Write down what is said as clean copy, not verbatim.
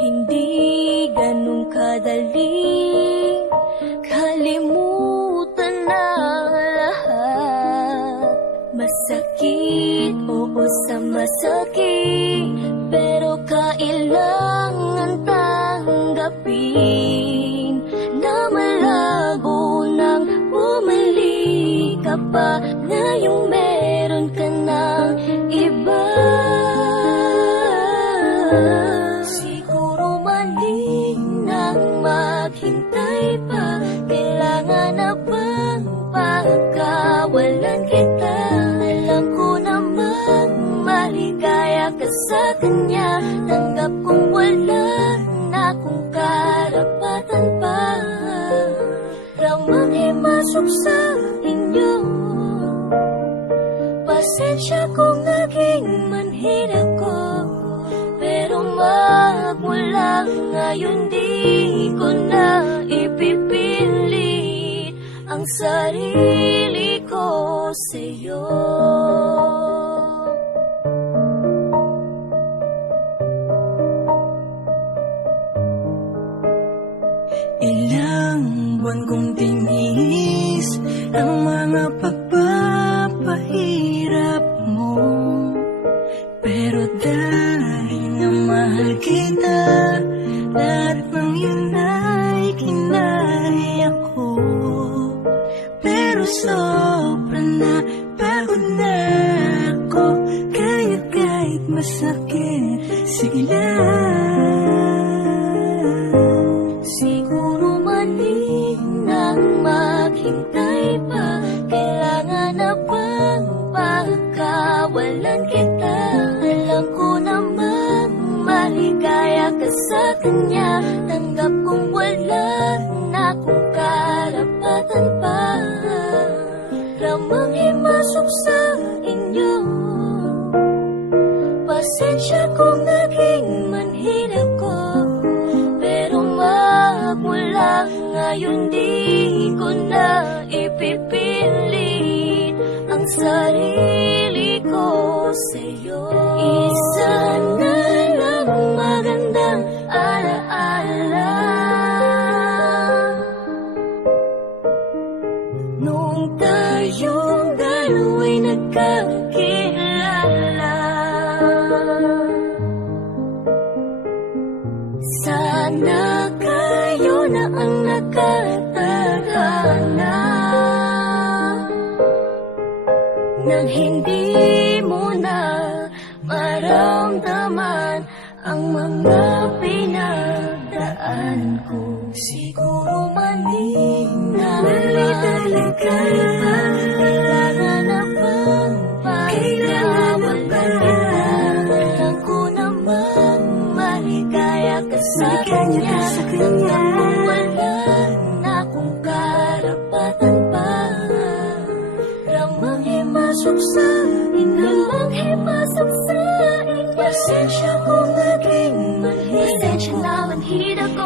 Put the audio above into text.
Hindi ganun kadaling kalimutan na lahat. Masakit, oo sa masakit, pero kailangan tanggapin na malago nang bumalik ka pa. Ngayong meron ka ng iba, siguro mali nang maghintay pa. Kailangan na bang pagkawalan kita? Alam ko namang maligaya ka sa kanya. Tanggap kong wala na akong karapatan pa. Ramang himasok sa inyo, pasensya kung naging manhid ako, pero magmula ngayon di ko na ipipilit ang sarili ko sa'yo. Ilang buwan kong tinis ang mga pagpapahirap mo, pero dahil na mahal kita, lahat ng yun ay kinaya ko. Pero sobra na, pagod na ako, kaya kahit masakit, sige lang. Siguro mali nang maghintay pa. Kailangan na bang pagkawalan kita? Alam ko namang maligaya ka sa kanya. Tanggap kong wala na akong karapatan pa. Ramang himasok sa inyo, pasensya kung naging manhid ako, pero magmula ngayon di ko na ipipilit ang sarili ko sa'yo. Isa na lang magandang alaala noong tayong dalawa'y nagkakilala. Sana kayo na ang nakatagana nang hindi mo na maramdaman ang mga pinagdaan ko. Siguro mali na talaga. Kailangan na bang pagkawalan kita? Alam ko namang maligaya ka sa kanya. Tanggap kong wala na akong karapatan pa. Ramang himasok sa inyo, ramang himasok sa inyo. Pasensya kung naging manhid, pasensya na manhid ako.